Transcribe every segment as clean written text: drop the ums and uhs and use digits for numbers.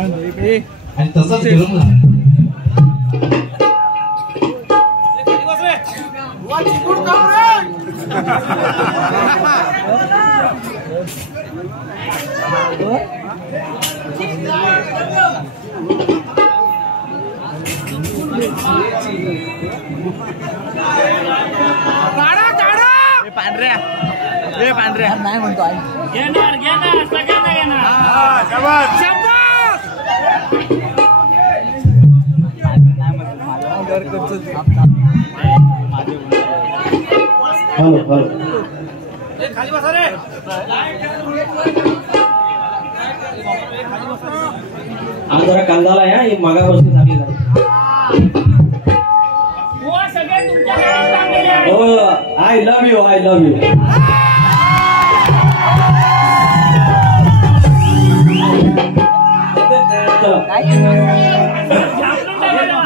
आणि तसंच गरम झालं. पांढऱ्या नाही म्हणतो आई घेणार सगळ्यांना घेणार. खाली बसा रे. आज जरा कांदाला या एक मागापासून झाली हो. I love you.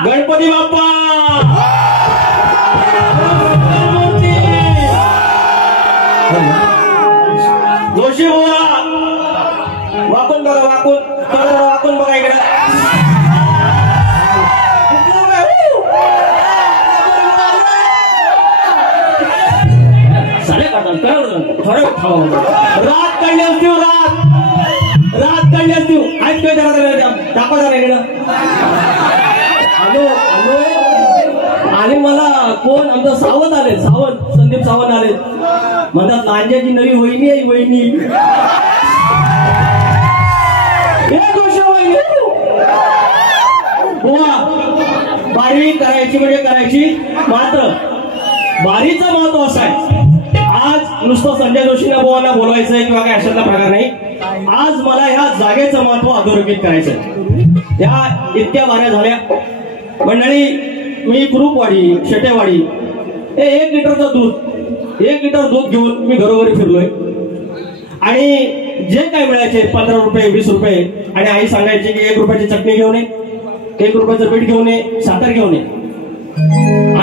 Ganpati Bappa Joshi Buwa वाकून बघा. वाकून बघा इकडे. रात काढली असती. रात काढली असती. ऐकतोय दाखवा जरा इकडं. हॅलो आणि मला कोण आमचं सावंत आले. संदीप सावंत आले म्हणतात लांज्याची नवी वहिनी आहे. वहिनी बारी करायची म्हणजे करायची. मात्र बारीचं महत्व असं आहे. आज नुसतं संजय जोशीला बुवांना बोलवायचंय किंवा काही अशातला प्रकार नाही. आज मला ह्या जागेचं महत्व अधोरेखित करायचंय. ह्या इतक्या बाऱ्या झाल्या मंडळी. मी कुरूपवाडी शेटेवाडी हे 1 लिटरचं दूध 1 लिटर दूध घेऊन मी घरोघरी फिरलोय. आणि जे काही मिळायचे 15 रुपये 20 रुपये. आणि आई सांगायची की 1 रुपयाची चटणी घेऊन ये, 1 रुपयाचं पीठ घेऊन ये, साखर घेऊन ये.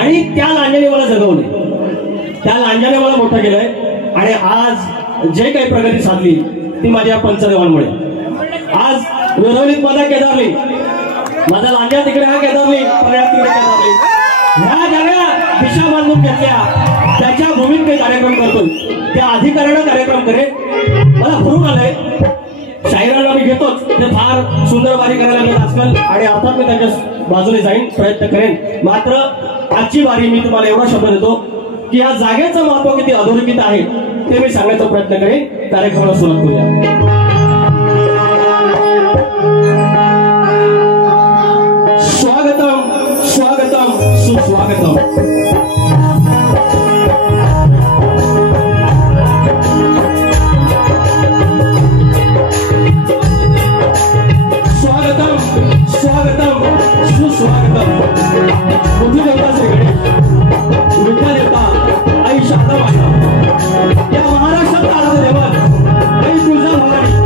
आणि त्या लांजाने मला जगवले. त्या लांजाने मला मोठं केलंय. आणि आज जे काही प्रगती साधली ती माझ्या पंचदेवांमुळे. आज विरोलीत माझा केदारली, माझा लांजा तिकडे हा केदारली, पर्यात तिकडे केदारली. ह्या जागा दिशा बांधून घेतल्या त्याच्या भूमीत काही कार्यक्रम करतोय. त्या अधिकाऱ्यानं कार्यक्रम करेल. मला भरून आलंय. शाहिरांना मी घेतोच. ते फार सुंदर बारी करायला लागेल आजकाल. आणि अर्थात मी त्यांच्या बाजूने जाईन, प्रयत्न करेन. मात्र आजची बारी मी तुम्हाला एवढा शब्द देतो की या जागेचं महत्व किती अधोरेखित आहे ते मी सांगायचा प्रयत्न करेन. कार्यक्रमाला सुरुवात करूया. स्वागतम स्वागतम सुस्वागतम. स्वागतम स्वागतम सुस्वागतम. कुठली देवता सगळे विठ्ठल देवता आई शारदा माता. या महाराष्ट्रात आला देवा आई तुळजाभवानी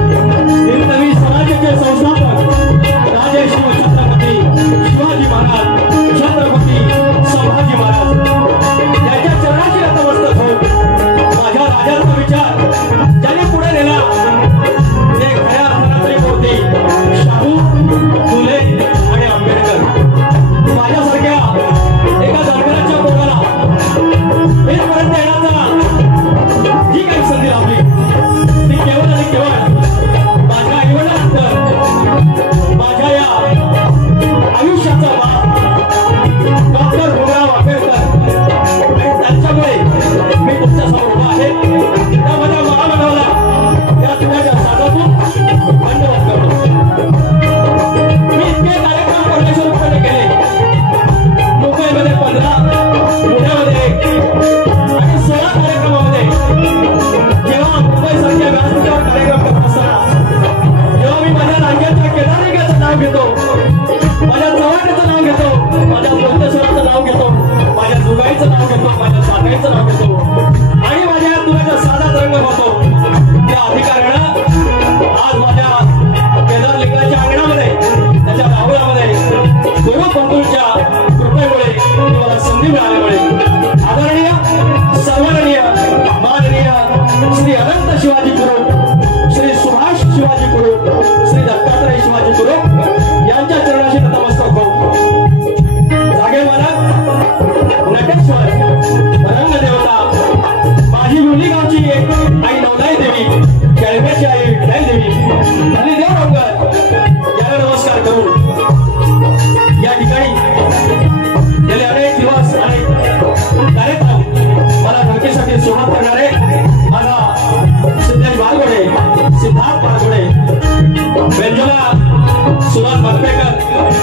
सुभाष भास्पेकर,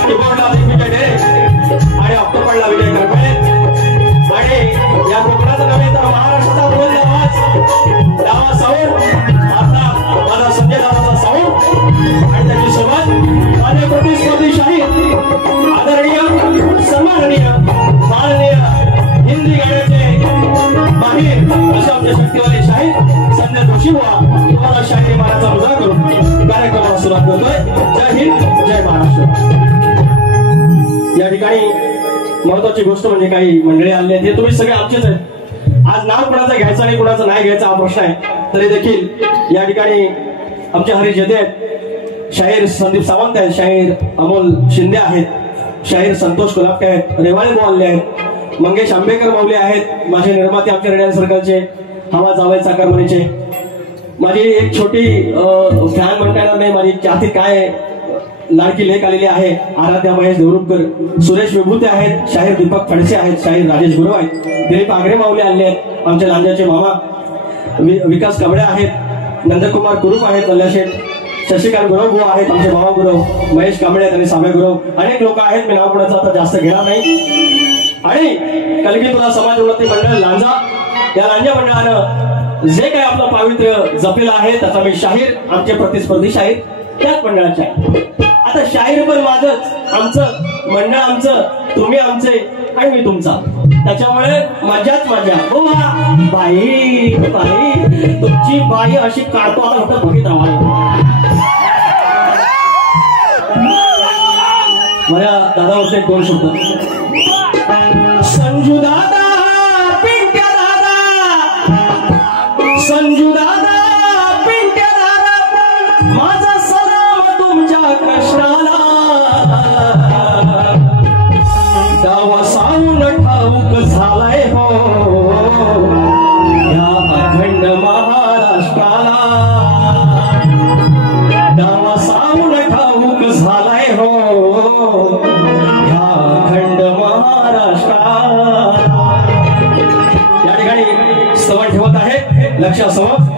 कीबोर्डला विजय ढेरे आणि ऑक्टोपडला विजय करपळे आणि या कोकणाचा नव्हे तर महाराष्ट्राचा बुलंद आवाज डावा साऊंड आता माझा संजय दादाचा साऊंड आणि त्याची सोबत माझे प्रतिस्पर्धी शाहीर आदरणीय सन्माननीय माननीय हिंदी गाण्याचे माहीर असे आमचे शक्तिवाले शाहीर संजय जोशी बुवा तुम्हाला शाहीर मानाचा मुजरा करून कार्यक्रमाला सुरुवात करतोय. जय हिंद, जय महाराष्ट्र. या ठिकाणी महत्वाची गोष्ट म्हणजे काही मंडळी आले आहेत, हे तुम्ही सगळे आमचेच आहेत. आज नाव कुणाचं घ्यायचं आणि कुणाचं नाही घ्यायचा हा प्रश्न आहे. तरी देखील या ठिकाणी आमचे हरीश जदे आहेत, शाहीर संदीप सावंत आहेत, शाहीर अमोल शिंदे आहेत, शाहीर संतोष कोल्हापके आहेत, रेवाळे बोलले आहेत, मंगेश आंबेकर माऊली आहेत, माझे निर्माते आमच्या रेडियल सर्कलचे हवा जावई चाकरमानीचे. माझी एक छोटी फॅन म्हणता येणार नाही, माझी चाहती काय लाडकी लेख आलेली आहे आराध्या महेश देवरुखकर, सुरेश विभूते आहेत, शाहीर दीपक फडसे आहेत, शाहीर राजेश गुरव आहेत, दिलीप आगरे माऊली आले आहेत, आमच्या लांजाचे मामा विकास कबडे आहेत, नंदकुमार कुरूप आहेत, मल्ल्याशेठ शशिकांत गुरव बुवा आहेत, आमचे मामा गुरव महेश कांबळे आहेत आणि साम्या गुरव. अनेक लोक आहेत, मी नाव कोणाचं आता जास्त घेणार नाही. आणि कलगीतुरा समाज उन्नती मंडळ लांजा, या लांजा मंडळानं जे काही आपलं पावित्र्य जपलेलं आहे त्याचा मी शाहीर, आमचे प्रतिस्पर्धी शाहीर त्याच मंडळाचे आहे. आता शाहीर पण माझंच, आमचं मंडळ आमचं, तुम्ही आमचे आणि मी तुमचा, त्याच्यामुळे मजाच मजा. हो बाई बाई तुमची बाई अशी काढतो आता फक्त बघित राहा. माझ्या दादावरचे एक दोन शब्द. संजू दादा पिंट्या दादा, संजू दादा पिंट्या दादा, माझा सलाम तुमच्या कृष्णाला. डावा साऊंड ठाऊक झालाय हो या अखंड महाराष्ट्राला. डावा साऊंड ठाऊक झालाय हो या अखंड महाराष्ट्राला. या ठिकाणी स्तवन ठेवत आहे, लक्ष असावं.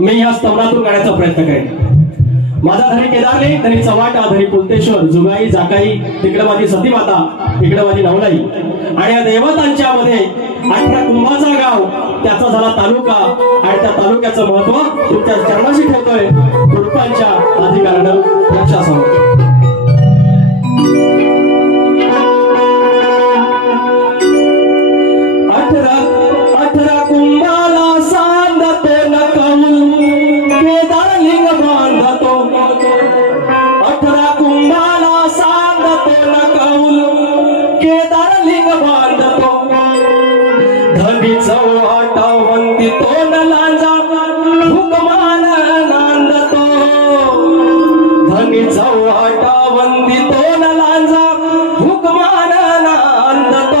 मी या स्तवनातून गाण्याचा प्रयत्न करेन. माझा धरी केदार नाही तरी चव्हाटा, धरी कुलतेश्वर, जुगाई जाकाई, तिकडे माझी सती माता, इकडे माझी नवलाई. आणि या देवतांच्या मध्ये 18 कुंभाचा गाव, त्याचा झाला तालुका आणि त्या तालुक्याचं महत्व तुमच्या चरणाशी ठेवतोय कुटुंबांच्या अधिकारानं लक्षात. अठरा कुंभाला सांगतो न कौल केदारलिंग बांधतो, 18 कुंभाला सांगतो न कौल केदारलिंग बांधतो, धनीचं वाटावंतीतो न लांजा हुकमान नांदतो, धनीचं वाटावंतीतो न लांजा हुकमान नांदतो.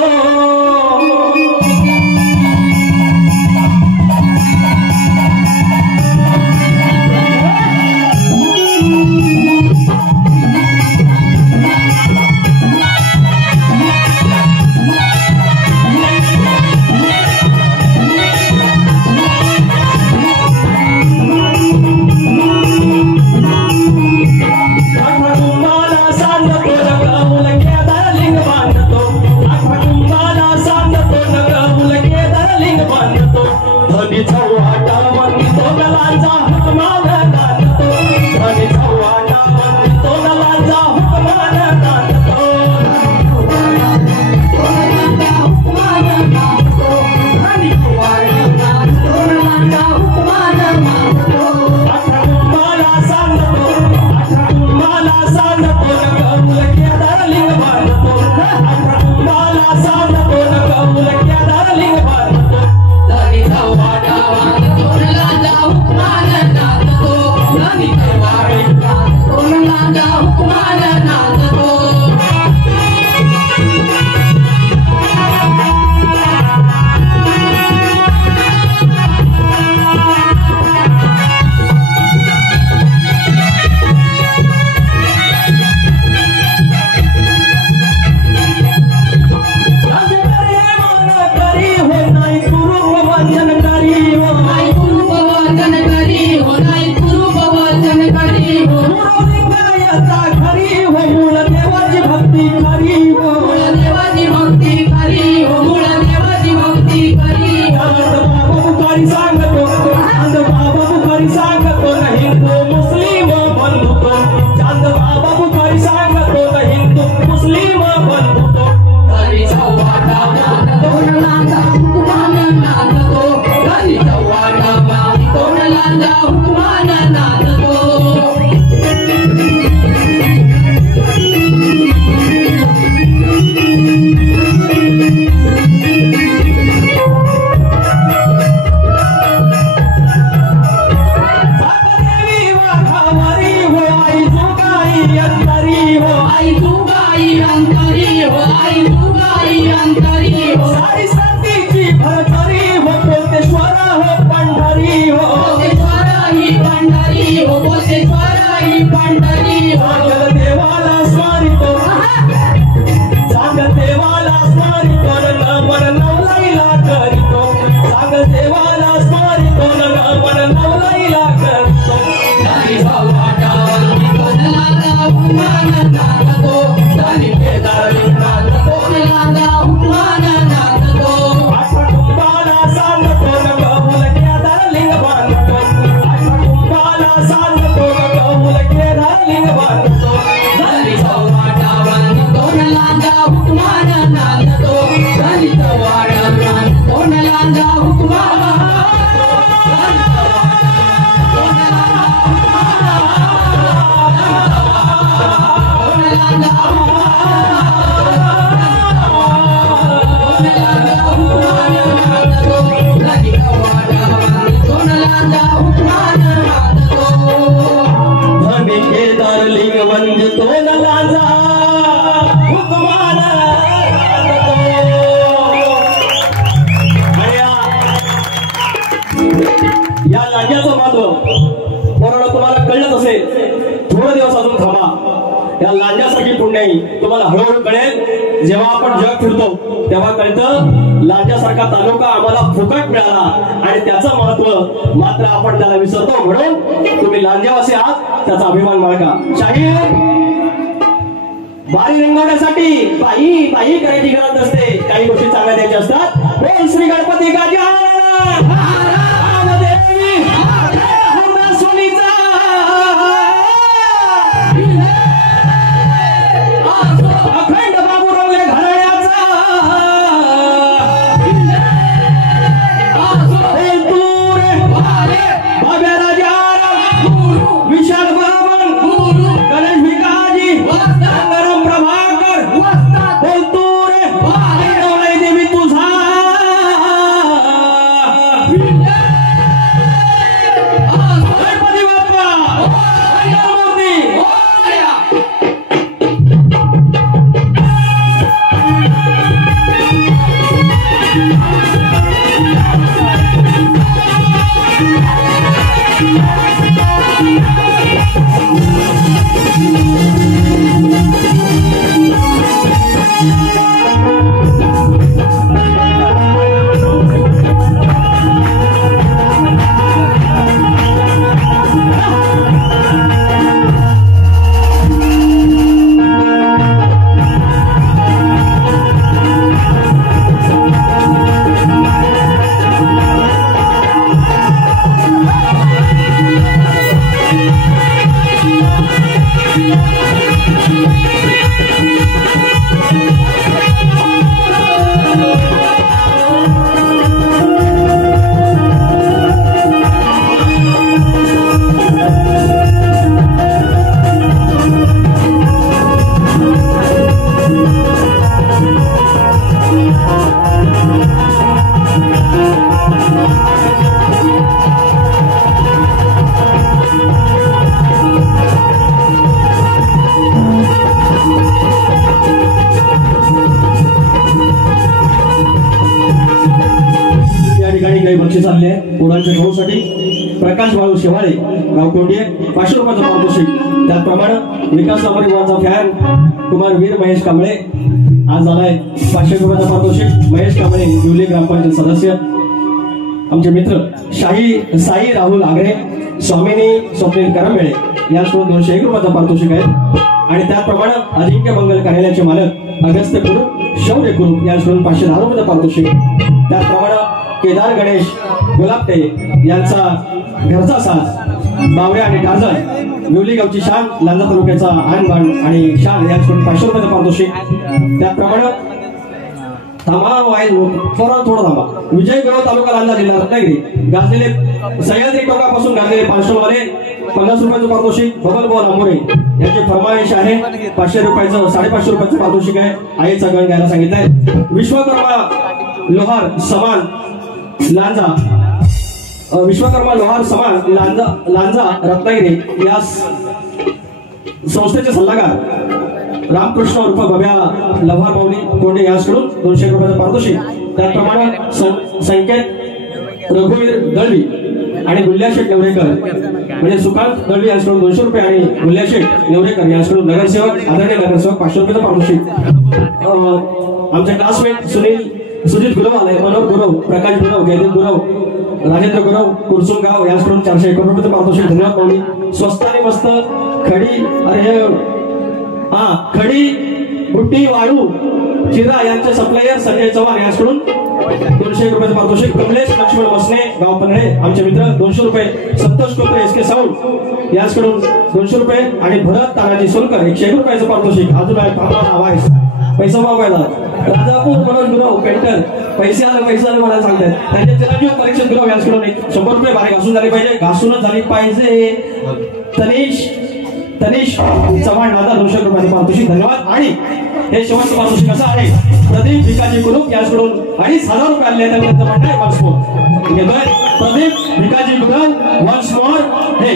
या लांजाचं महत्व पोरांनो तुम्हाला कळलंच असेल. थोडे दिवस अजून थांबा. या लांजासारखी पुण्याई तुम्हाला हळूहळू कळेल. जेव्हा आपण जग फिरतो तेव्हा कळतं लांजासारखा तालुका आम्हाला फुकट मिळाला आणि त्याचं महत्व मात्र आपण त्याला विसरतो. म्हणून तुम्ही लांजावासी आहात त्याचा अभिमान बाळगा. शाहीर बारी रंगवण्यासाठी बाई बाई करायची गरज नसते. काही गोष्टी चांगल्या द्यायच्या असतात. बोल श्री गणपती गजानन देवी सोनीचा अखंड बाबू रवले घराण्याचा भव्य राजा विशाल बाबन गणेश भिकाजी गरम प्रभाकर बोलतोरे देवी तुझा गणपती बाप्पा मोती बक्षीस आणले पोरांच्या खेळूसाठी प्रकाश बाळू शेवाळे गाव कोंडिये 500 रुपयाचा पारितोषिक त्याचप्रमाणे विकास परिवाराचा फॅन कुमार वीर महेश कांबळे आज आलाय 500 रुपयाचा पारितोषिक महेश कांबळे जुली ग्रामपंचायत सदस्य आमचे मित्र साई राहुल आगरे स्वामिनी स्वप्नील करंबेळे यासोबत 201 रुपयाचा पारितोषिक आहे आणि त्याचप्रमाणे अजिंक्य मंगल कार्यालयाचे मालक अगस्त्य कुरुप शौर्य कुरुप यासोबत 510 रुपयाचा पारितोषिक त्याचप्रमाणे केदार गणेश गुलाबटे यांचा घरचा साज बावड्या आणि टार्झन विवली गावची शान लांजा तालुक्याचा आणबाण आणि शान यांच्याकडून 500 रुपयाचा पारितोषिक त्याचप्रमाणे थोडा थांबा विजय गौरव तालुका लांजा जिल्हा रत्नागिरी गाजलेले सह्याद्री टोकापासून गाजलेले 500 वाले 50 रुपयाचं पारितोषिक बबल बोल आमोरे यांची फरमाईश आहे 500 रुपयाचं 550 रुपयाचं पारितोषिक आहे आईचा गण घ्यायला सांगितलंय विश्वकर्मा लोहार समान लांजा विश्वकर्मा लोहार समान लांजा रत्नागिरी या संस्थेचे सल्लागार रामकृष्ण उर्फ बब्या लव्हार माऊली कोंडे यांच्याकडून 200 रुपयाचं पारितोषिक त्याचप्रमाणे संकेत रघुवीर दळवी आणि गुल्ल्याशेठ नेवरेकर म्हणजे सुकांत दळवी यांच्याकडून 200 रुपये आणि गुल्ल्याशेठ नेवरेकर यांच्याकडून नगरसेवक आदरणीय नगरसेवक 500 रुपयाचं पारितोषिक आमचे क्लासमेट सुजित गुरव आले मनोहर गुरव प्रकाश गुरव जयदीप गुरव राजेंद्र गुरव कुरसुमगाव यांच्याकडून 451 रुपयाचं पारितोषिक धन्यवाद माऊली स्वस्त आणि मस्त खडी अरे खडी गुट्टी वाळू चिरा यांचे सप्लायर संजय चव्हाण यांच्याकडून 201 रुपयाचं पारितोषिक कमलेश लक्ष्मण बसने गाव पनळे आमचे मित्र 200 रुपये संतोष कोपरे एस के साऊंड यांच्याकडून 200 रुपये आणि भरत तानाजी सोलकर 101 रुपयाचं पारितोषिक अजून आहे आवाज पैसा मागवायला राजापूर मनोज गुरव पेंटर पैसे आले मला सांगतात त्यांचे चिरंजीव परीक्षित गुरव यांच्याकडून 100 रुपये बारे घासून झाली पाहिजे घासूनच झाली पाहिजे तनिष चव्हाण दादा 200 रुपयाचे पारितोषिक धन्यवाद आणि हे शेवटचं पारितोषिक असं आहे प्रदीप भिकाजी गुरुप यांच्याकडून 2,500 रुपये आले त्यांचं म्हणणं वन्स मोर घेतोय Pradeep Bhikaji group once more हे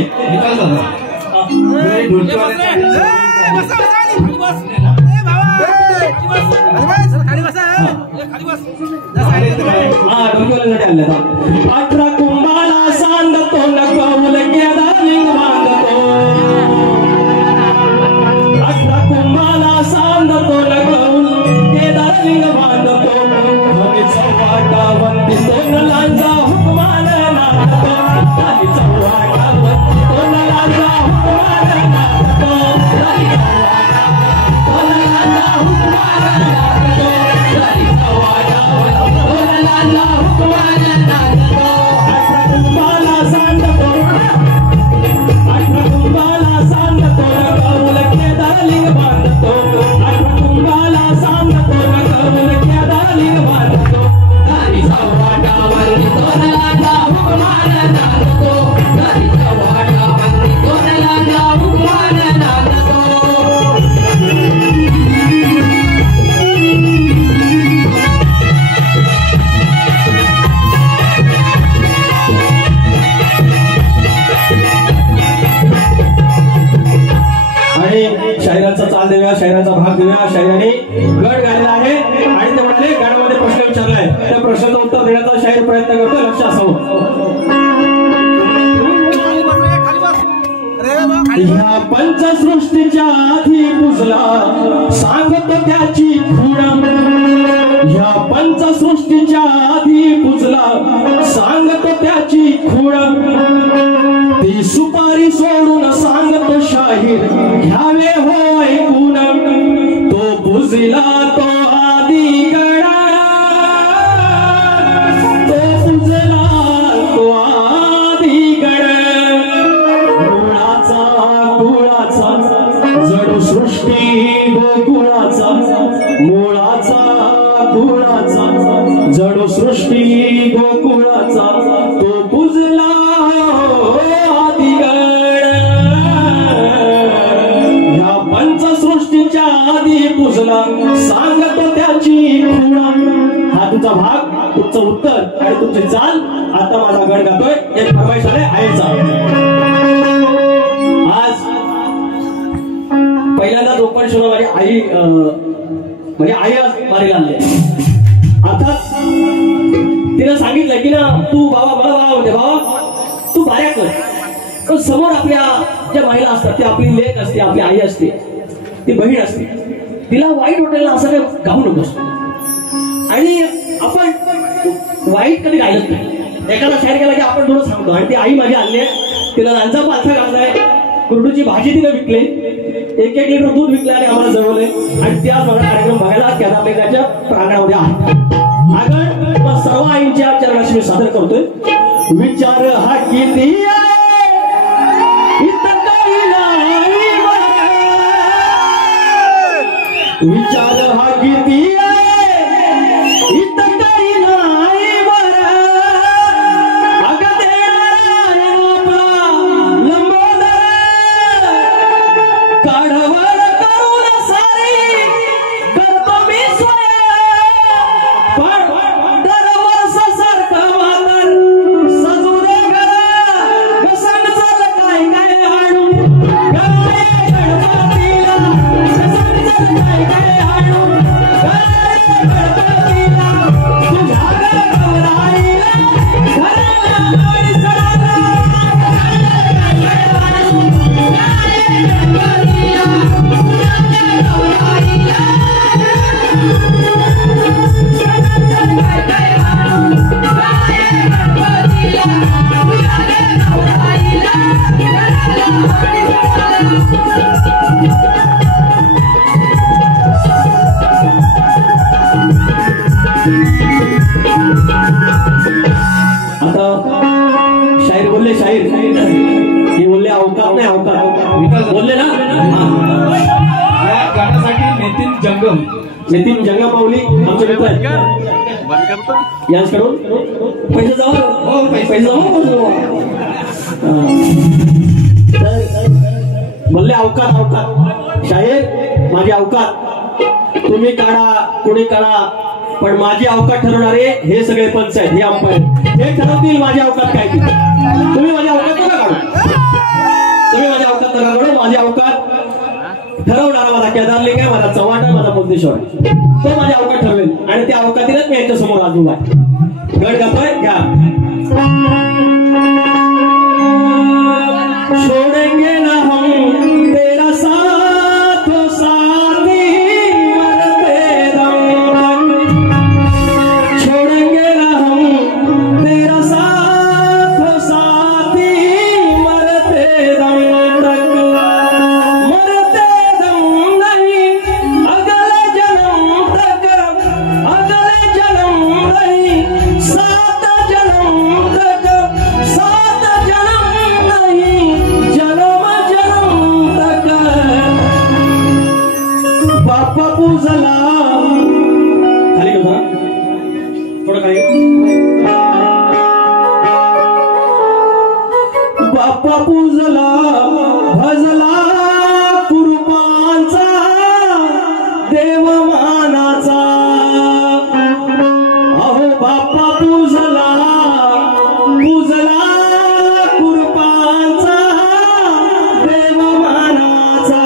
अठरा कुंभाला सांगतो नकौल केदारिंग बांधतो 18 कुंभाला सांगतो नकौल केदारिंग बांधतो हमीचा वाटा वंदितो न लांजा हुकमान नांदतो हमीचा वाटा वंदितो न लांजा हुकमान नांदतो La ह्या पंचसृष्टीच्या आधी पुजला सांगतो त्याची खुण ह्या पंचसृष्टीच्या आधी पुजला सांगतो त्याची खुण ती सुपारी सोडून सांगतो शाहीर घ्यावे हो ऐकून तो पुजला तो आदी गणा तो पुजला तो आदी गणा मुळाचा जणू सृष्टी गोकुळाचा मुळाचा कुळाचा जणू सृष्टी गोकुळाचा तो पुजला ह्या पंचसृष्टीच्या आधी पुजला सांगतो त्याची खुण हा तुझा भाग तुमचं उत्तर आणि तुमची चाल आता माझा गण गातोय एक फरमाईश आहे आईचा आज पहिल्यांदा रोपण शोध माझी आई म्हणजे आई आज मारीला आणली अर्थात तिनं सांगितलं की ना तू बाबा मला बाबा म्हणते बाबा तू बाऱ्या कर समोर आपल्या ज्या महिला असतात त्या आपली लेक असते आपली आई असते ती बहीण असते तिला वाईट वाटेल ना असं काही गाऊ नकोस आणि आपण वाईट कधी गायलंच नाही एखादा शायर केला की आपण थोडं सांगतो आणि ती आई माझी आणली आहे तिला लांजा पालथा घातलाय कुरडूची भाजी तिने विकली 1-1 लिटर दूध विकले आणि आम्हाला जवळले आणि त्याच मला कार्यक्रम बघायला त्याच्या प्रांगणामध्ये आहे मग सर्व आईंच्या चरणाशी मी सादर करतोय विचार हा किती विचार हा किती इथं काही नाही बरं अगं देणारा आपला लंबोदर काढवर करून सारी करतो मी स्वयं पण दरवर्ष सारखं मातर सजू दे घर कसं चाल काय काय आणू काय गणपतीला कसं चाल काय काय आणू शाहीर बोलले शाहीर हे बोलले अवकात नाही अवकात बोलले ना या गाण्यासाठी नितीन जंगम माऊली आमचे मित्र आहेत यांच्याकडून पैसे जाऊ पैसे जाऊ बोलले अवकात शाहीर माझी अवकात तुम्ही काढा कोणी काढा पण माझी अवकात ठरवणारे हे सगळे पंच आहेत हे अंपायर हे ठरवतील माझी अवकात काय ती तुम्ही माझी अवकात नका काढू तुम्ही माझी अवकात नका काढू माझी अवकात ठरवणारा माझा केदारलिंग आहे माझा चव्हाण आहे माझा मुद्देश्वर तो माझी अवकात ठरवेल आणि त्या अवकातीलाच मी यांच्या समोर आज उभा आहे गड गातोय घ्या छोडेंगे ना हम तेरा साथ साथी मरते दम छोडेंगे ना हम तेरा साथ साथी मरते दम तक मरते दम नहीं अगले जन्म तक अगले जन्म नहीं सात जन्म तक सात जन्म नहीं जन्म जन्म तक बाप्पा पूजला खाली घेऊ थोडं खाली बाप्पा पूजला भजला कुरुपांचा देवमानाचा अहो बाप्पा पूजला कुरुपांचा देवमानाचा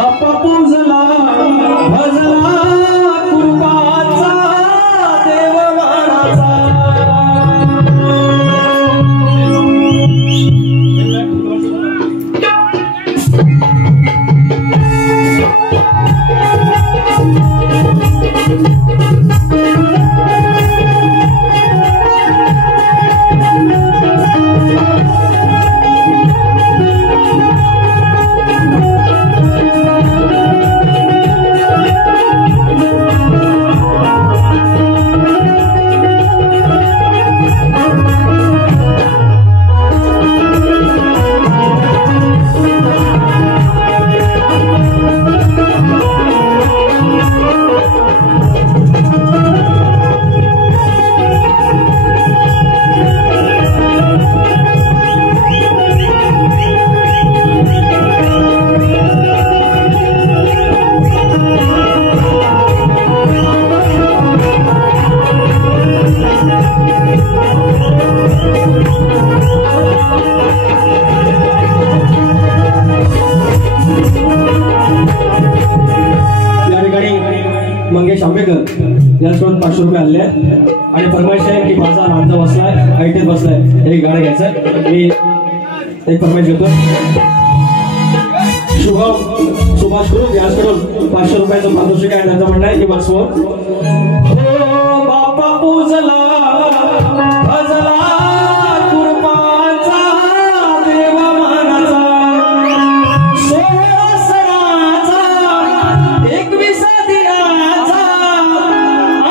बाप्पा पूजला भजला कृपाचा देव मानाचा मंगेश आंबेकर याच्याकडून 500 रुपये आले आणि फरमाईश आहे की माझा नांदा बसलाय ऐटीत बसलाय हे गाणं घ्यायचं मी एक फरमाईश घेतो शुभम सुभाष गुरु याच्याकडून 500 रुपयाचं पारितोषिक आहे त्यांचं म्हणणं आहे की बस हो बाप्पा पूजला भजला कृपाचा देव मानाचा 16 सणाचा 21 दिनाचा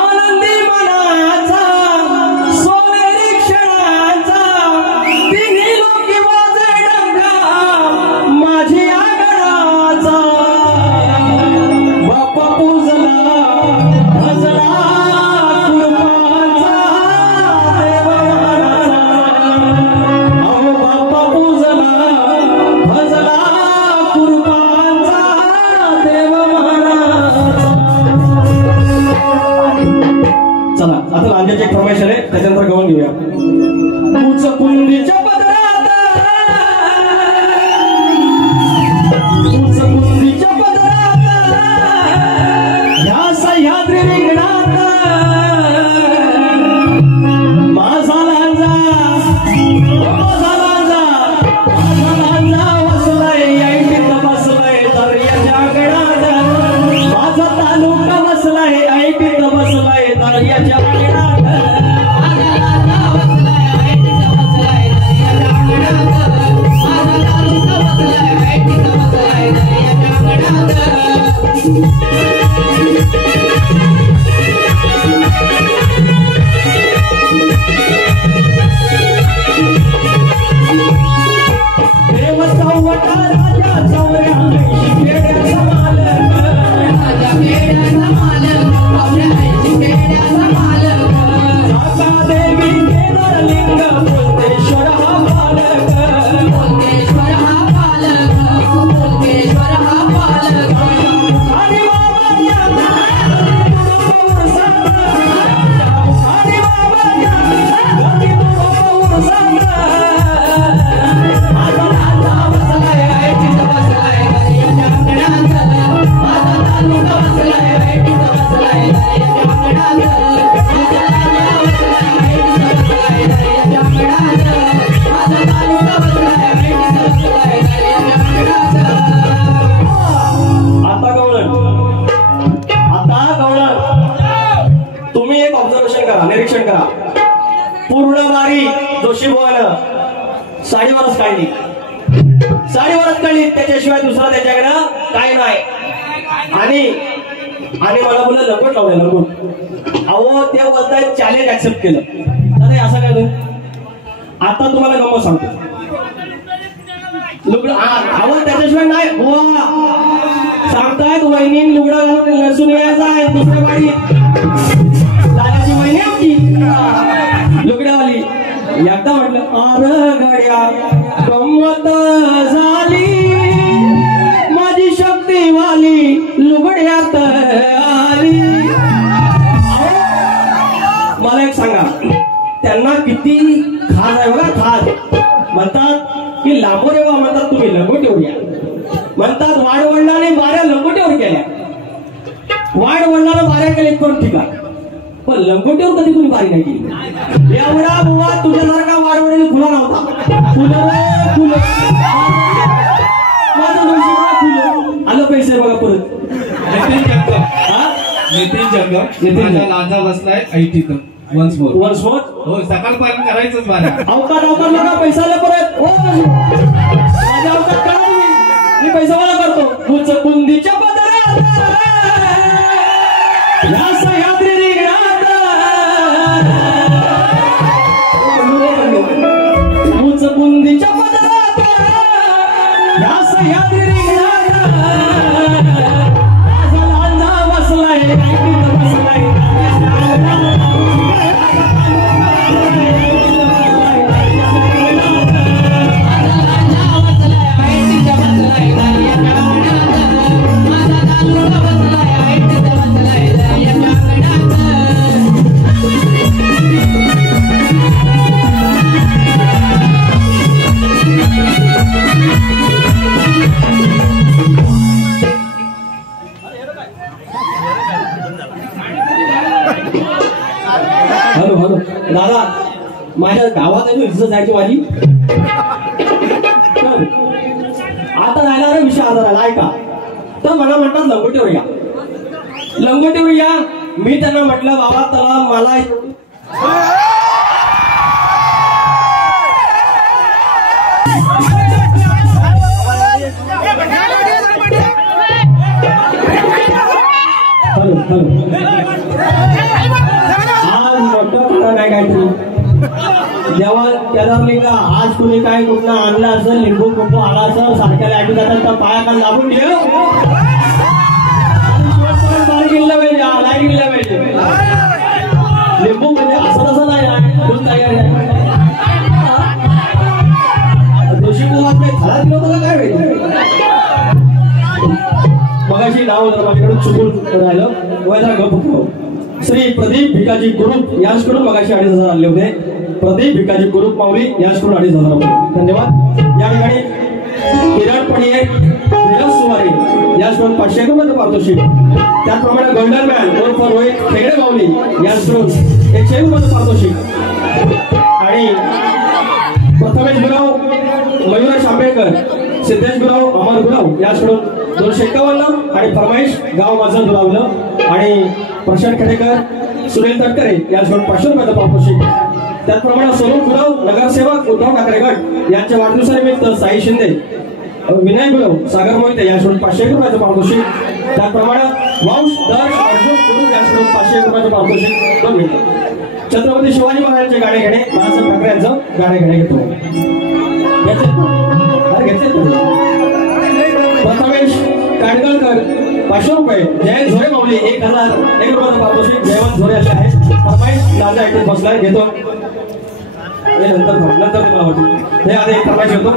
आनंदी मनाचा सोनेरी क्षणाचा तिन्ही लोकी वाजे डंका माझी आगडाचा बाप्पा पूजला भजला कृपाचा देव मानाचा अहो बाप्पा पूजला भजला कृपाचा देव मानाचा चला आता लांजाची एक फरमाईश आहे त्याच्यानंतर गाऊन घेऊया उंच कुंडीच्या पदरात उंच कुंडीच्या पदरात ह्या सह्याद्री रिंगणात माझा लांजा वसलाय ऐटीत बसलाय दर्याच्या गडात माझा तालुका बसलाय ऐटीत बसलाय दर्याच्या गडात देवसावटा राजा चौऱ्या खेड्याचा मालक राजा देवी केदारलिंग बोलतेश्वर हा पालक आणि बाबाच्या तुम्ही एक ऑब्झर्वेशन करा निरीक्षण करा पूर्ण वारी जोशी भावानं साडीवरच काढली त्याच्याशिवाय दुसरा त्याच्याकडे काय नाही आणि मला बोललं लंगोट लावलं लंगोट अहो ते बोलताय चॅलेंज ऍक्सेप्ट केलं अरे असं काय आता तुम्हाला गंमत सांगतो लुगडं अहो त्याच्याशिवाय नाही बुवा सांगतायत वहिनी लुगडा घालून नसून यायचा आहे दुसऱ्या वाडीत दादाची वहिनी आमची लुगड्यावाली एकदा म्हटलं अरे गाड्या गंमत झाली माझी शक्तीवाली लुगड्यात आली मला एक सांगा त्यांना किती खाज आहे बघा खाज म्हणतात की लांबोरे बा म्हणतात तुम्ही लंगोट येऊया म्हणतात वाढवंडाने बाऱ्या वाढ वडिलांना बाऱ्या केले पण ठीक आहे, पण लंगोटीवर कधी कुणी बारी नाही केली. एवढा बुवा तुझ्यासारखा वाढवलेला खुला नव्हता. फुलं माझं दोषी मला फुलं आलं पैसे बघा परत. नितीन जंगम लांजा बसलाय ऐटीत वन्स मोर हो सकाळपर्यंत करायचंच बारा. अवकात नका पैसा आला परत. हो माझ्या अवकात करा मी पैसा मला करतो. उच कुंदीच्या पदरात या सह्याद्री रिंगणात, उच कुंदीच्या पदरात या सह्याद्री रिंगणात माझा लांजा बसलाय ऐटीत बसलाय. हॅलो दादा, माझ्या गावात आहे इज्जत जायची माझी. आता राहिला रे विषय आला राहिला ऐका. तर मला म्हणतात लंगोटीवर या, लंगोटीवर या. मी त्यांना म्हटलं बाबा त्याला मला आज मोठं नाही काहीतरी जेव्हा केदारलिंगा आज कुणी काय कुठला आणला असेल लिंबू कुंबू आला असेल सारख्या लाईटी जातात तर पायाखाल लागून ठेव. लाईट गेला पाहिजे लिंबू म्हणजे असं तसं नाही दोषी कुवात काही खरा दिलं होतं काय माहिती. मगाशी नाव माझ्याकडून चुकून राहिलं वयाचा गप. श्री प्रदीप भिकाजी ग्रुप याचकडून मगाशी 2,500 आणले होते. प्रदीप भिकाजी ग्रुप माऊली याचकडून 2,500 रुपये धन्यवाद. या ठिकाणी किरण पडिये सुवारी याचकडून 500 रुपये पारितोषिक. त्याचप्रमाणे गोल्डन मॅन उर्फ रोहित खेगडे माऊली याचकडून 100 रुपये पारितोषिक. आणि प्रथमेश गुराव, मयुरेश आंबेडकर, सिद्धेश गुराव, अमर गुराव याचकडून 251 आणि फरमाईश गाव माझं दुरावलं. आणि प्रशांत खेडेकर, सुनील तटकरे याचकडून 500 रुपयाचं पारितोषिक. त्याचप्रमाणे सोनू गुराव नगरसेवक उद्धव ठाकरे गट यांच्या वाढदिवसानिमित्त साई शिंदे, विनय गुरव, सागर मोहिते याचकडून 500 रुपयाचं पारितोषिक. त्याचप्रमाणे वंश दर्श अर्जुन गुरु याचकडून 500 रुपयाचं पारितोषिक 2 मिनिटं. छत्रपती शिवाजी महाराजांचे गाणे घेणे, बाळासाहेब ठाकरे यांचं गाणे घेणे घेतो. प्रथमेश काडगळकर 500 रुपये. जयंत झोरे माऊली 1,001 रुपयाचं पारितोषिक जयवंत झोरे असे आहे. फरमाईश लाजा ऐकून बसलाय घेतो. नंतर मला वाटतं हे आधी एक फरमाईश घेतो.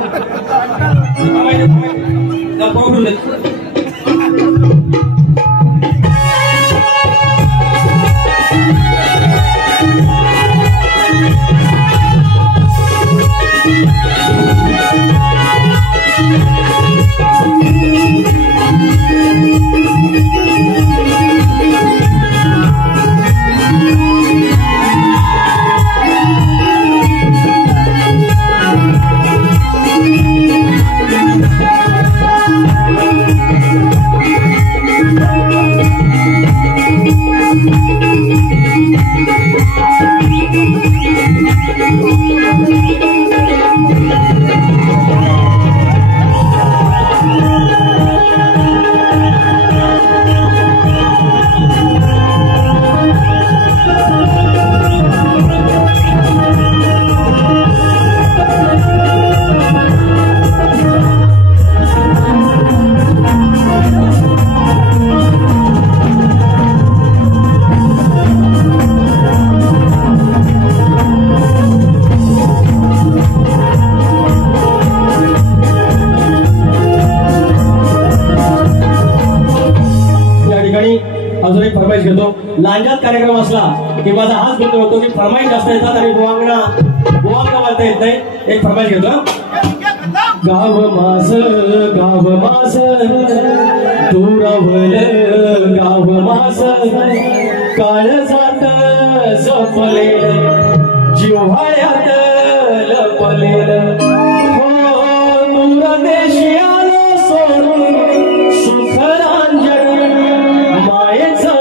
अजून एक फरमाईश घेतो. लांजात कार्यक्रम असला की माझा हाच बोलतो होतो की फरमाईश जास्त येतात आणि बुवांगणा बोलता येत नाही. एक फरमाईश घेतो. गाव मास दूरावल गाव मास काळजात झोपलेल जिव्हाळ्यात लपलेल हो दूरदेशी आलो सोडून सुखरांजन मायेचं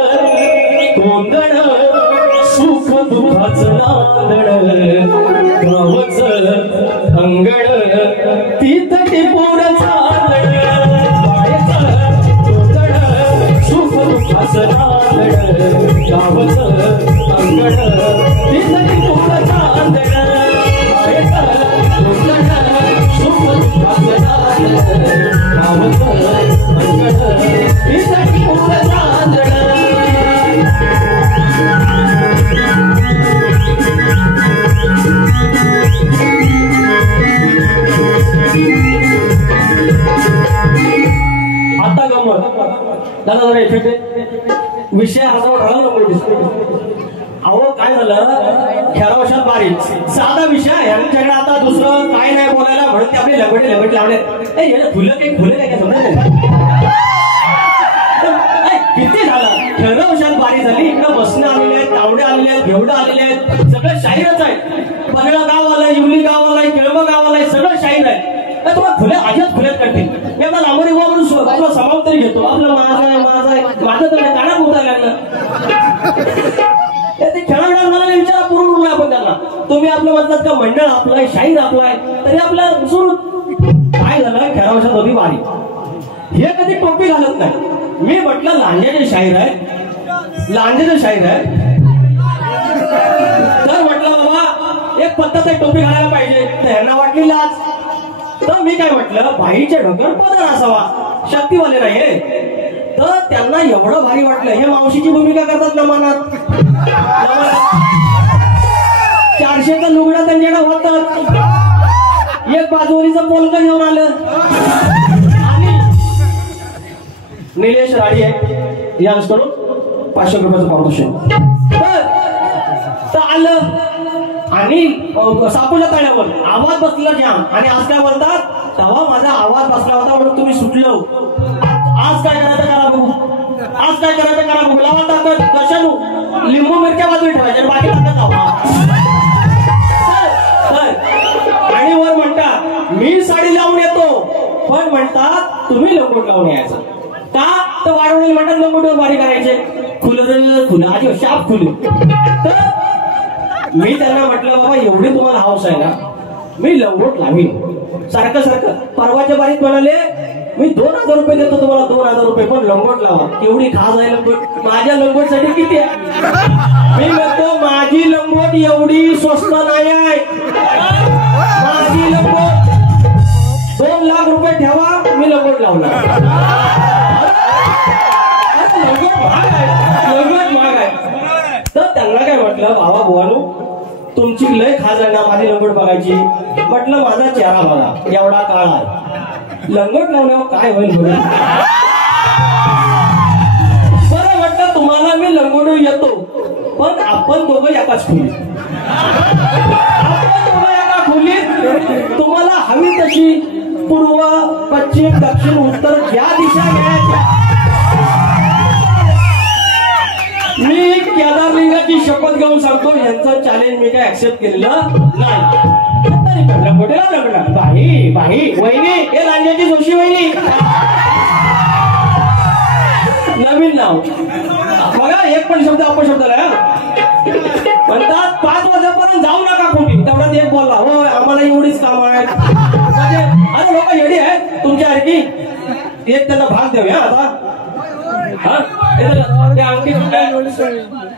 कोंदण सुख दुःखाचं नांदण गावचं अंगण तिथं टिपूर चालण मायेचं कोंदण सुख दुःखाचं नांदण गावचं अंगण तिथं टिपूर चालण मायेचं कोंदण सुख दुःखाचं नांदण गावचं अंगण तिथं टिपूर चालण आता गमत दादा जरा इफेक्ट विषय अर्धवट राहिला नको अहो काय झालं खेळावशात बारीक साधा विषय यांच्याकडे आता दुसरं काय नाही बोलायला म्हणून ते आपले लगबडे लावले फुलं काय समजा किती झालं खेळावशात बारी झाली इकडे बसणं आलेले आहेत तावडे आलेले आहेत घेवडं आलेले आहेत सगळं शाहीरच आहे पगडा गाव आलाय इवली गाव आलाय केळमं गाव आलाय सगळं शाहीर आहे तुम्हाला खुल्या आजच खुल्यात काढतील मी आपला लांबरी व्हा म्हणून आपला समाव तरी घेतो आपलं माझं तर कानात उतारलं लागलं ते खेळाडू मला विचारा पूर्ण उरला आपण त्यांना तुम्ही आपलं म्हणतात का मंडळ आपलाय शाहीर आपलाय तरी आपलं सुरू काय झालं खेळावशात होती बारी हे कधी टोपी घालत नाही मी म्हटलं लांजेचे शाहीर आहे लांजेचे शाहीर आहे तर म्हटलं बाबा एक पद्धत आहे टोपी घालायला पाहिजे तर ह्यांना वाटली लाज तर मी काय म्हटलं बाईच्या डोक्यावर पदर असावा शक्तीवाले नाहीये तर त्यांना एवढं भारी वाटलं हे मावशीची भूमिका करतात नमानात 400चा लुगडा त्यांच्याकडे होतात एक बाजूरीचं पोलक घेऊन आलं आणि निलेश राडी आहे यांकडून 500 रुपयाचं पारितोषिक तर आलं आणि सापूच्या तळ्यावर आवाज बसला जाम आणि आज काय बोलतात तेव्हा माझा आवाज बसला होता म्हणून तुम्ही सुटलो आज काय करायचं करा बघू आज काय करायचं करा बघू लावा ताकद कशानु लिंबू मिरच्या बाजूला ठेवायच्या बाकी ताकद लावा आणि वर म्हणतात मी साडी लावून येतो पण म्हणतात तुम्ही लंगोट लावून यायचं का तर वाढवणी म्हणतात लंगोटीवर बारी करायचे खुलं आधी शाप खुलं तर मी त्यांना म्हटलं बाबा एवढी तुम्हाला हाऊस आहे ना मी लंगोट लावीन सारखं परवाच्या बारीत म्हणाले मी 2000 रुपये देतो तुम्हाला 2000 रुपये पण लंगोट लावा एवढी खास आहे लंगोट माझ्या लंगोटसाठी किती आहे मी म्हणतो माझी लंगोट एवढी स्वस्त नाही आहे माझी लंगोट 2 लाख रुपये ठेवा मी लंगोट लावणार लंगोट महाग आहे तर त्यांना काय म्हटलं बाबा बुवानू तुमची लय खास आहे ना माझी लंगोट बघायची म्हटलं माझा चेहरा बघा एवढा काळ आहे लंगोट लावल्यावर काय होईल बरं म्हटलं तुम्हाला मी लंगोट येतो पण आपण दोघं एकाच खोलीत तुम्हाला हवी तशी पूर्व पश्चिम दक्षिण उत्तर ज्या दिशा घ्यायच्या मी केदारलिंगाची शपथ घेऊन सांगतो यांचं चॅलेंज मी काय ऍक्सेप्ट केलेलं नाही लंगोटीला लग्न बाई वहिनी हे लांजाची जोशी वहिनी नवीन नाव बघा एक पण शब्द अपशब्द नाही म्हणतात 5 वाजेपर्यंत जाऊ नका कुठे तेवढ्यात एक बोलला हो आम्हाला एवढीच काम आहेत म्हणजे अरे लोक एवढी आहेत तुमच्यासारखी एक त्यांना भाग देऊया आता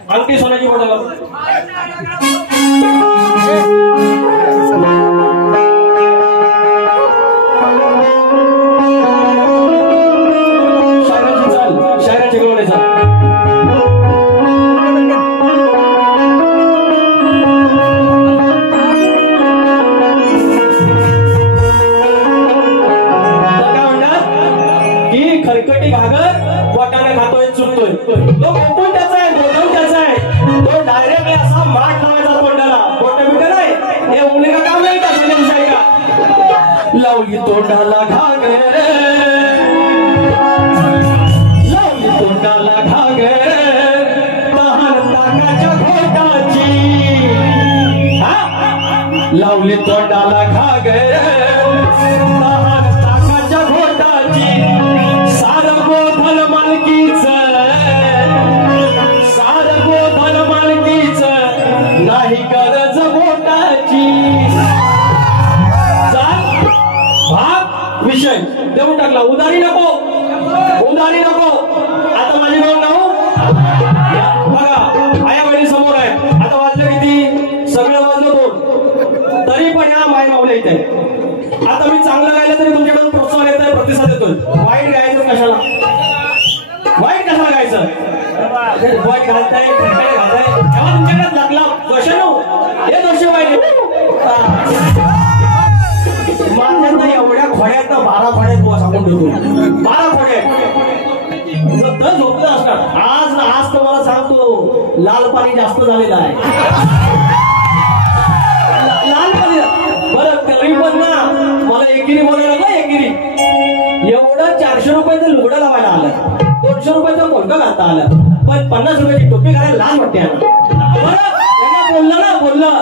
अंगठी सोन्याची बॉटल शायराची गवण्याचा खरकटी घागर वाटाणे खातोय चुरतोय तो कोण त्याचा आहे बोलून त्याचा आहे तो डायरेक्ट असा माठ लावायचा तोंडाला बोट बिट नाही हे उंगली का काम नाही का संजय का लावली तोंडाला घागर लावली तोंडाला घागर बघायचं बॉट घालताय घालताय तेव्हा तुमच्याकडे लागला क्वेश्चन हे दर्शन पाहिजे माझ्यात एवढ्या खोड्यात ना 12 खोड्यात बुवा सांगून ठेवतो 12 खोड्यात तर झोपलं असणार आज तुम्हाला सांगतो लाल पाणी जास्त झालेलं आहे लाल पाणी बरं तरी पण ना मला एकेरी बोलायला ना एकेरी एवढं 400 रुपयाचं लुगडं लावायला आलं 200 रुपयाचं कोणतं घालता आलं पण 50 रुपयाची टोपी घालायला लाज वाटते बरं बोललं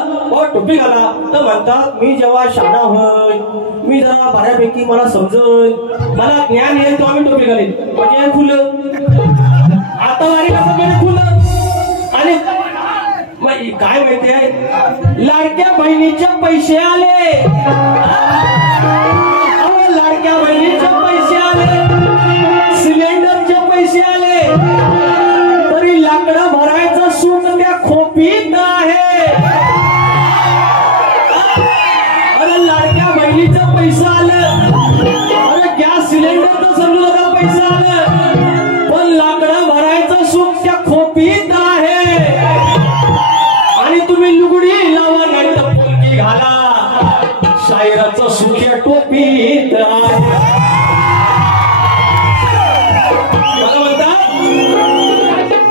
टोपी घाला तर म्हणतात मी जेव्हा शाळा होईल मी जरा बऱ्यापैकी मला समजेल मला ज्ञान येईल तेव्हा मी टोपी घालीन म्हणजे फुलं आता वारी कसं गेले फुलं आणि काय माहितीये लाडक्या बहिणीचे पैसे आले लाडक्या बहिणीचे पैसे आले सिलेंडरचे पैसे आले तरी लाकडं भरायचं सुख त्या खोपीत आहे अरे लाडक्या बहिणीचं पैसा आलं अरे गॅस सिलेंडरचं समजू नका पैसा आलं पण लाकडं भरायचं सुख त्या खोपीत आहे आणि तुम्ही लुगडी लावा नाही तर फुलकी घाला शायराचं सुख या टोपीत आहे मला म्हणतात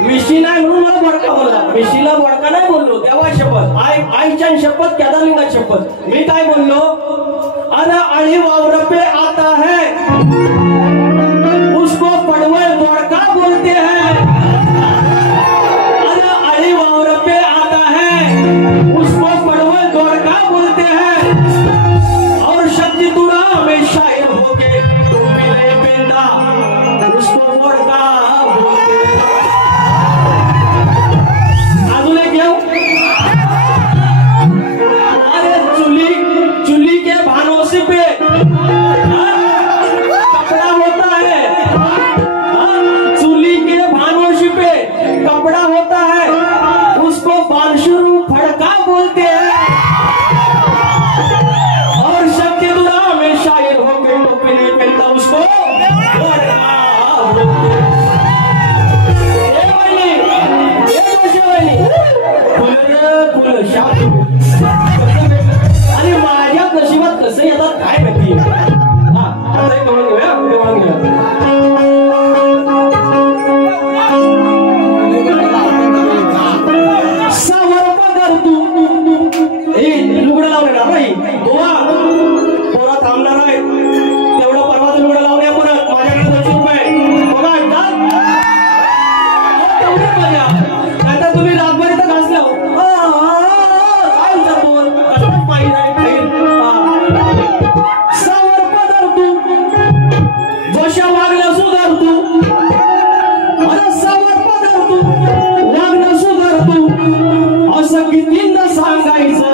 मिशी नाही म्हणून मला बडका बोलला मिशीला बडका नाही बोललो देवा शपथ आईच्या शपथ केदारलिंगा शपथ मी काय बोललो अरे अळी वावर पे आता है उसको पडवल बडका बोलते हैं अरे अळी वावर पे आता है उसको पडवल बडका बोलते हैं और शक्ति तुरा में शायर होके टोपी नहीं पहनता उसको बडका बोलते हैं अजून एक घेऊ अरे चुली के भानोसी पे कपड़ा होता है चुली के भानोसी पे कपड़ा होता है उसको बालशुरू फड़का बोलते हैं और शक्ति दुरा में शायर होकर टोपी नहीं पहनता उसको आणि माझ्या नशिबात कसं येतात काय माहिती आता एक कळून घेऊया सावर पदर तू लुगडं लावले ना बाई पोरा थांबणार आहे तेवढं परवाचं लुगडं लावण्या परत माझ्याकडे 200 रुपये बघा तेवढे माझ्या आता तुम्ही रातभर इथं घासल्या काय विचारतो कसं पाहिजे सावर पदर तू जशा वागण्या सुधार तू अरे सावर पदर तू वागणं सुधार तू असं कितींदा सांगायचं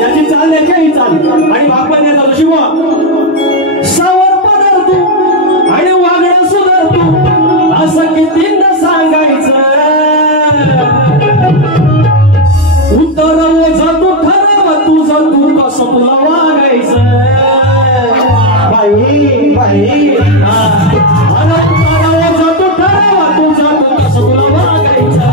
याची चाल याची चाल आणि भागवत येतात शिवा सावर पदर तू आणि वागणं सुधार तू असं कितींदा सांगायचं उत्तर तू ठरव तुझं तू कसं तुला वागायचं बाई बाई तू ठरव तुझं तू कसं तुला वागायचं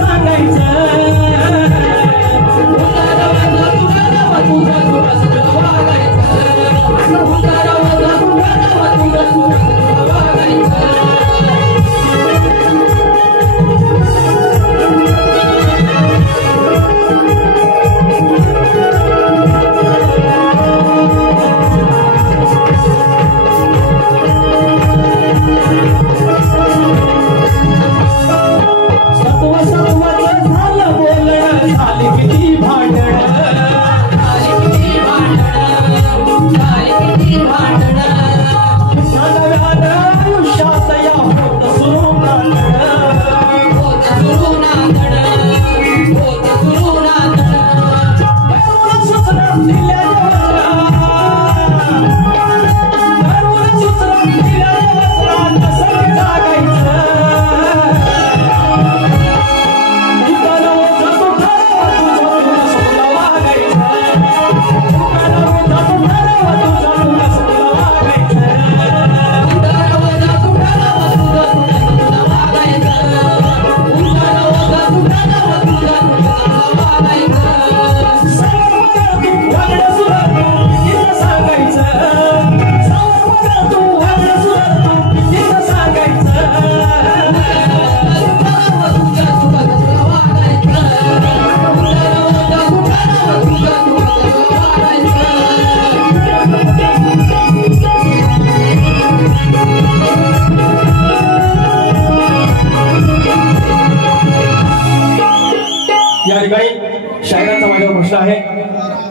सांगायचं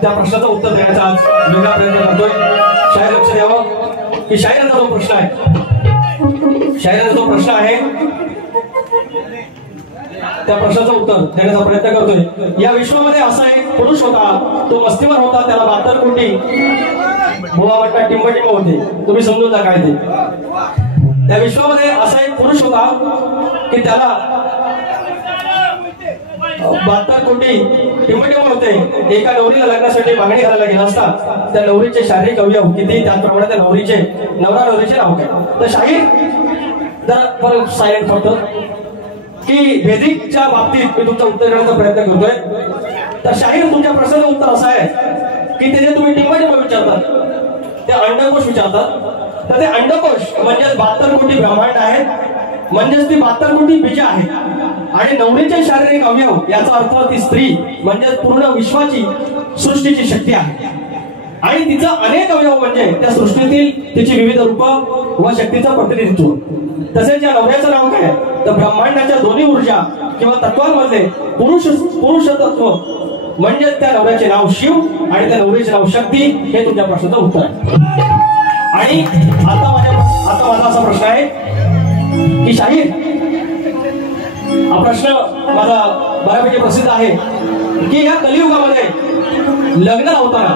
त्या प्रश्नाचं उत्तर देण्याचा आज वेगळा प्रयत्न करतोय. शाहीर लक्ष द्यावं की शाहिराचा जो प्रश्न आहे त्या प्रश्नाचं उत्तर देण्याचा प्रयत्न करतोय. या विश्वामध्ये असा एक पुरुष होता, तो मस्तीवर होता, त्याला 72 कोटी भुवा वाटता टिंब होते. तुम्ही समजून जा काय ते. त्या विश्वामध्ये असा एक पुरुष होता की त्याला 72 कोटी टिंब होते. एका नवरीला लग्नासाठी मागणी घालायला गेला असता त्या नवरीचे शारीरिक अवयव किती, त्याचप्रमाणे त्या नवरा नवरीचे नाव काय. तर शाहीर जर सायलेंट होतं की बेसिकच्या बाबतीत मी तुमचं उत्तर देण्याचा प्रयत्न करतोय. तर शाहीर तुमच्या प्रश्नाचं उत्तर असं आहे की ते जे तुम्ही टिंब विचारतात ते अंडकोश विचारतात. तर ते अंडकोश म्हणजे 72 कोटी ब्रह्मांड आहेत, म्हणजेच ती 72 कोटी बीज आहेत. आणि नवरीचे शारीरिक अवयव याचा अर्थ ती स्त्री म्हणजे पूर्ण विश्वाची सृष्टीची शक्ती आहे. आणि तिचं अनेक अवयव म्हणजे त्या सृष्टीतील तिची विविध रूप व शक्तीचं प्रतिनिधित्व. तसेच या नवऱ्याचं नाव काय, तर ब्रह्मांडाच्या दोन्ही ऊर्जा किंवा तत्वांमधले पुरुष तत्व म्हणजे त्या नवऱ्याचे नाव शिव आणि त्या नवरीचे नाव शक्ती. हे तुमच्या प्रश्नाचं उत्तर आहे. आणि आता माझा असा प्रश्न आहे की शाहीर, हा प्रश्न माझा बऱ्यापैकी प्रसिद्ध आहे की या कलियुगामध्ये लग्न लावताना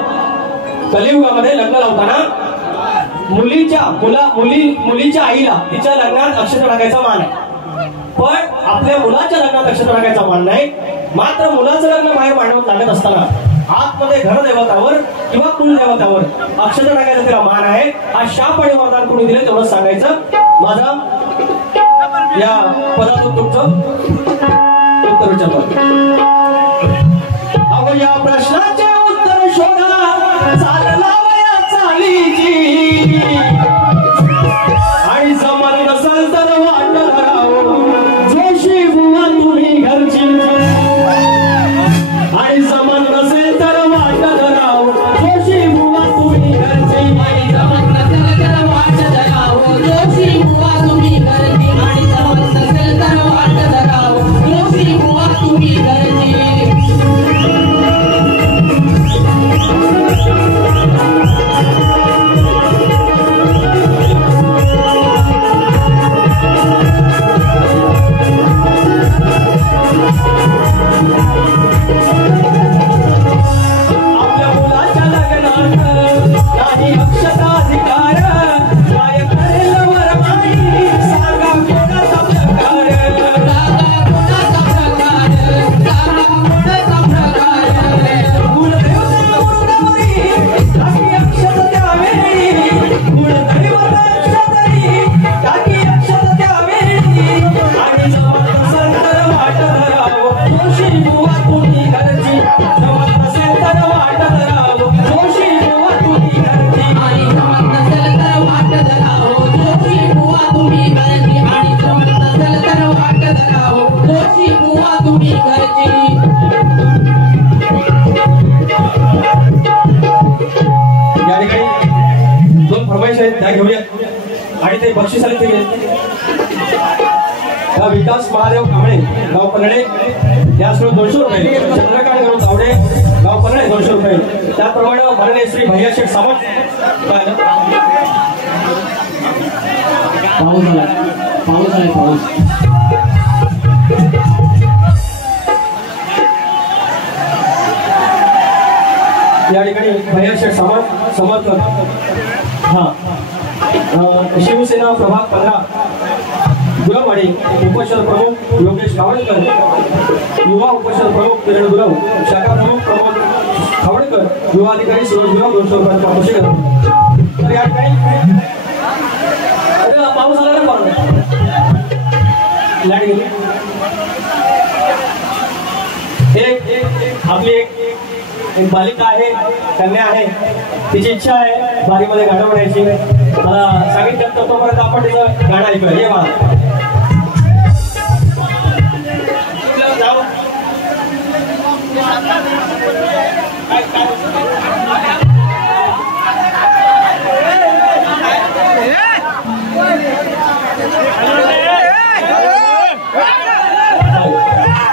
मुलीच्या आईला तिच्या लग्नात अक्षता टाकायचा मान आहे, पण आपल्या मुलाच्या लग्नात अक्षता टाकायचा मान नाही. मात्र मुलाचं लग्न बाहेर मांडवत लागत असताना आतमध्ये घरदेवतावर किंवा कुलदेवतावर अक्षता टाकायचा तिला मान आहे. हा शाप आणि वरदान कोणी दिले तेवढं सांगायचं. माझा या पदातून तुमचं उत्तर विचारतो. अहो या प्रश्नाचे उत्तर शोधा चालला वया चालीची, आणि जमत नसल तर वाट धरावं जोशी बुवा तुम्ही घरची, आणि जमत नसेल तर वाट धरावं जोशी बुवा तुम्ही घरची, आणि जमत नसेल तर वाट धरावं जोशी बुवा तुम्ही घरची, आणि जमत नसेल तर वाट धरावं जोशी बुवा तुम्ही घरची. आणि ते बक्षिसाला ते विकास महादेव कांबळे गाव पन्हाळे यासह 200 रुपये, चंद्रकांत गरुड तावडे गाव पन्हाळे 200 रुपये. त्याचप्रमाणे माननीय श्री भैया शेठ सावंत पाऊस या ठिकाणी भैया शेठ सावंत समर्थक शिवसेना प्रभाग 15 गुलामवाडी उपशहर प्रमुख योगेश खावडकर, युवा उपशहर प्रमुख किरण गुलाव, शाखा प्रमुख प्रमोद खावडकर, युवा अधिकारी सुरेश गुलाव 200 रुपयांचा पुरस्कार. तर या ठिकाणी पाऊस आला ना आपली एक बालिका आहे, कन्या आहे, तिची इच्छा आहे बारीमध्ये गाणं म्हणायची. मला सांगितलं तर तोपर्यंत आपण तिचं गाणं ऐकूया. ये मला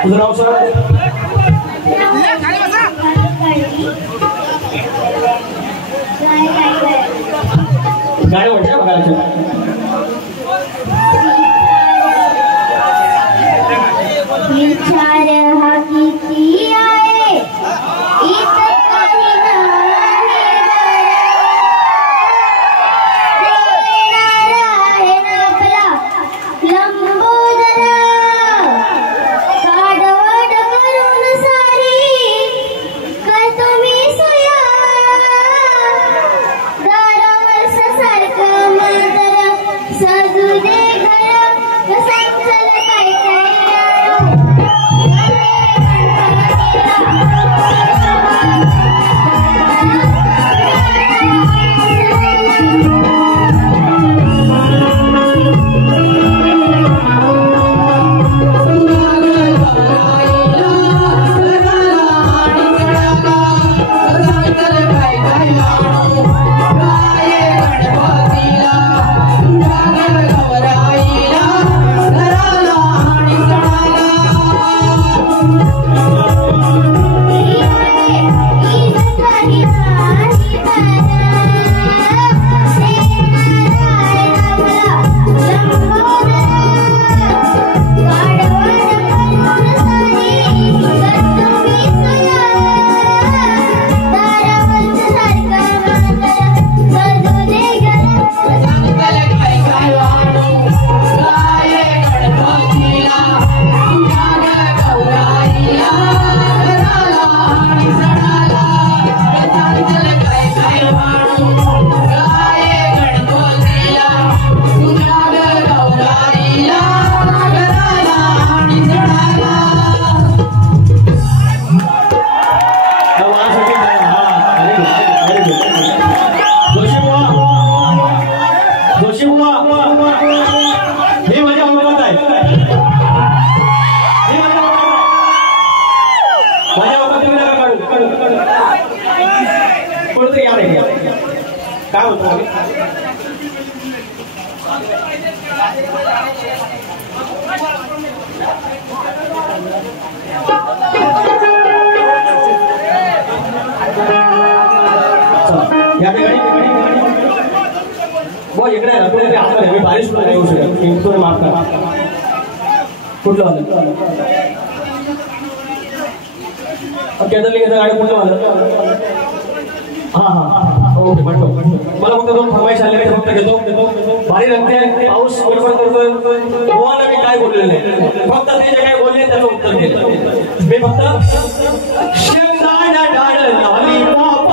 तुझं नाव सर? काय होतं या ठिकाणी बघ इकडे मी बारीश सुद्धा येऊ शकत तुम्ही माफ करा कुठलं आलं केदारलिंगाचं गाडी कुठलं आलं हा ओके म्हणतो मला फक्त दोन फरमाईश आलेले फक्त घेतो भारी रंगते पाऊस बरोबर करतोय गोवाला मी काय बोललेलं नाही फक्त ते जे काय बोलले त्याचं उत्तर दिलं मी फक्त शेंगदाणा डाळ लॉलीपॉप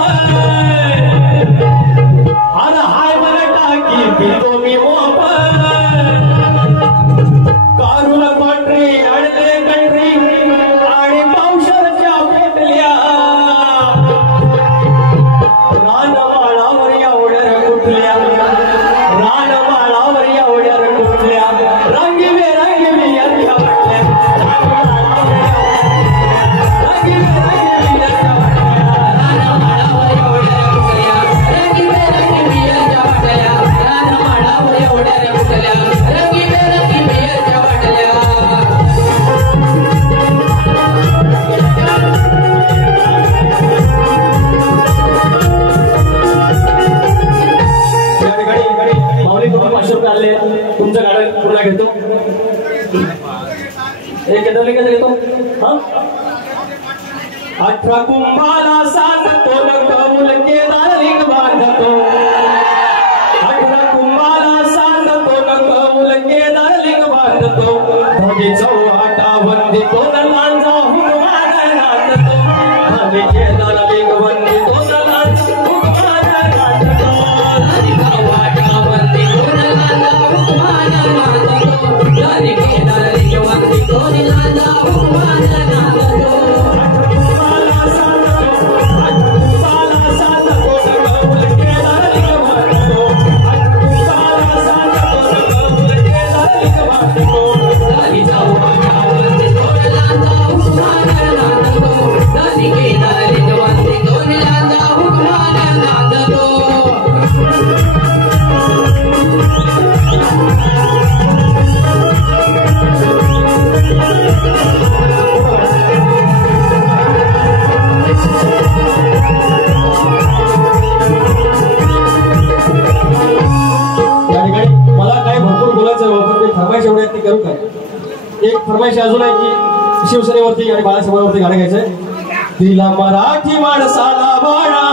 अरे हाय मला टाकी पितो मी मोप कारून कॉन्ट्री अडले कंट्री आणि पावसाच्या पेटल्या रानमाळावर एवढ्या कुठल्या रानमाळावर एवढ्या कुठल्या रंगीबेरंगी यांच्या वाटल्या तुमचं गाणं पुन्हा घेतो एक केदारलिंगाचं घेतो हा 18 कुंभाला सांगतो न कौल केदारलिंग बांधतो 18 कुंभाला सांगतो न कौल केदारलिंग बांधतो धनी चौहाटा वंदितो न लांजा हुकमान नांदतो धनी केदारलिंग वंदितो न लांजा हुकमान नांदतो धनी चौहाटा वंदितो न लांजा हुकमान नांदतो धनी केदारलिंग वंदितो न लांजा हुकमान नांदतो एक फरमाईश अजून आहे की शिवसेनेवरती आणि बाळासाहेबांवरती गाणं घ्यायचंय दिला मराठी माणसाला बाळा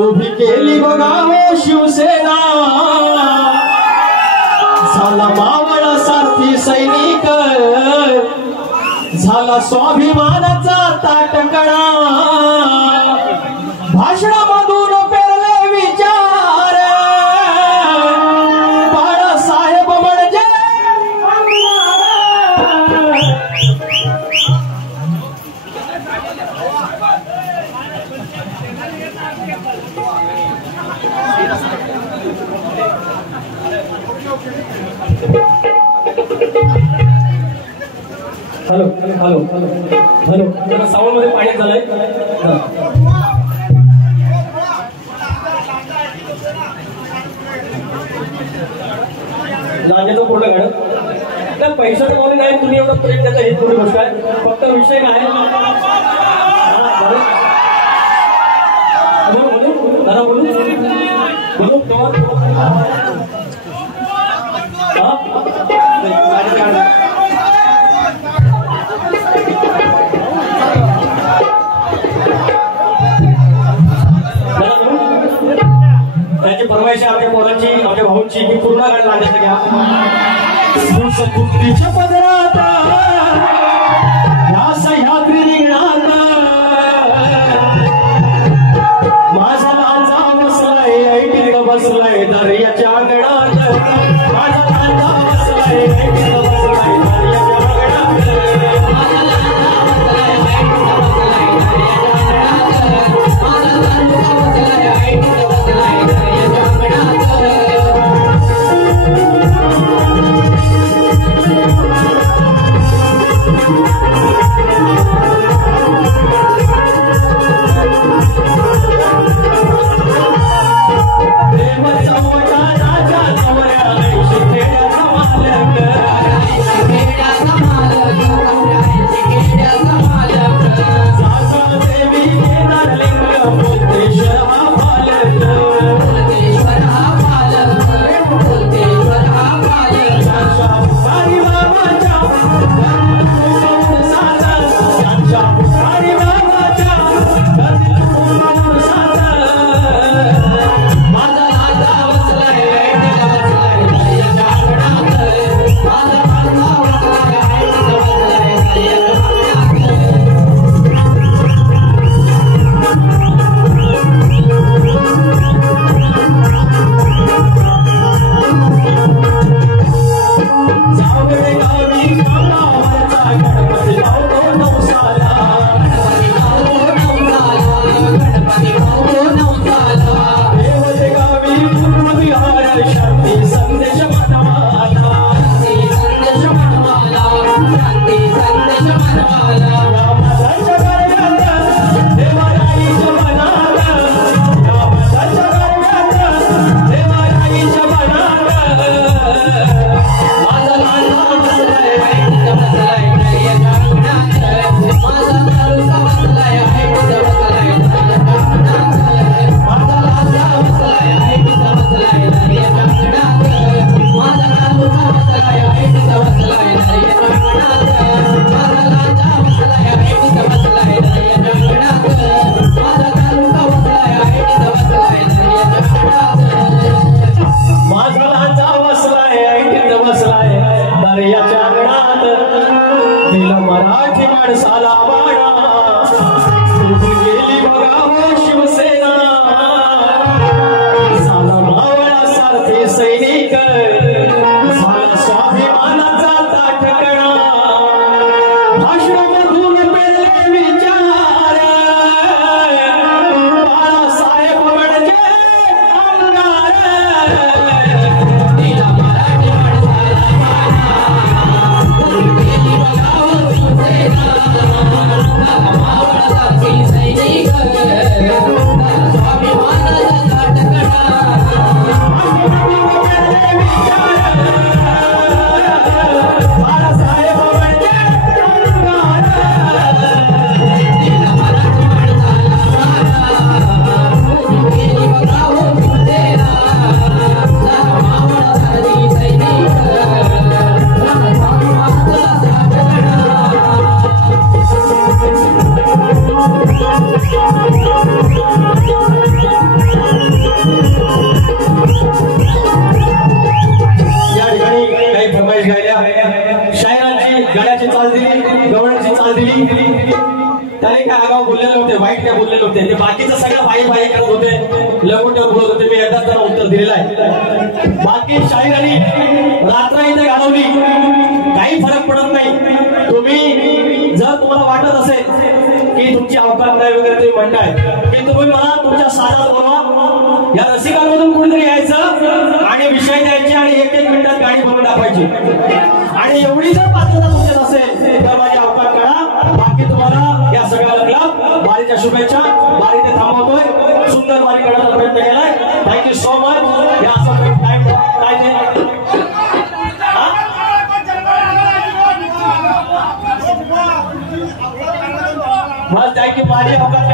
उभी केली बघा हो शिवसेना झाला मावळा सारथी सैनिक झाला स्वाभिमानाचा ताटकळा भाषणामधून पेरले विचार बाळासाहेब म्हणजे hello hello hello hello sound मध्ये पाणी झालंय लांजेचं पूर्ण गाणं त्या पैशाचं पाहुणे नाही तुम्ही एवढं प्रेम त्याचा हे थोडी गोष्ट आहे फक्त विषय काय बोलू दादा बोलू त्याची फरमाईश आमच्या पोरांची आमच्या भाऊंची मी पूर्ण गाणं लागायचं घ्या बुद्धीच्या पदरात ह्या सह्याद्री रिंगणात माझा लांजा बसलाय ऐटीत बसलाय दर्याच्या अंगणात माझा लांजा बसलाय ऐटीत बसलाय दर्याच्या अंगणात माझा लांजा बसलाय ऐटीत बसलाय दर्याच्या अंगणात माझा लांजा बसलाय ऐटीत बसलाय दर्याच्या अंगणात बोलले होते ते बाकीचं सगळं बाई करत होते, लगोट्यावर बोलत होते. मी एकदा त्यांना उत्तर दिलेलं आहे. बाकी शाहीरांनी रात्र इथे घालवली, काही फरक पडत नाही. तुम्ही जर तुम्हाला वाटत असेल की तुमची अवकाश नाही वगैरे तुम्ही म्हणताय की तुम्ही मला तुमच्या साजात बोलवा, या रसिकांमधून कुठेतरी यायचं आणि विषय द्यायचे आणि 1-1 मिनिटात गाणी बनवून दाखवायची. आणि एवढी जर पात्रता तुमच्यात असेल तर माझी अवकाश करा. बाकी तुम्हाला या सगळ्या लगला बारीच्या शुभेच्छा. बारी ते थांबवतोय, सुंदर बारी करण्याचा प्रयत्न केलाय. Thank you so much. या असं बस थँक्यू. माझी अवकाश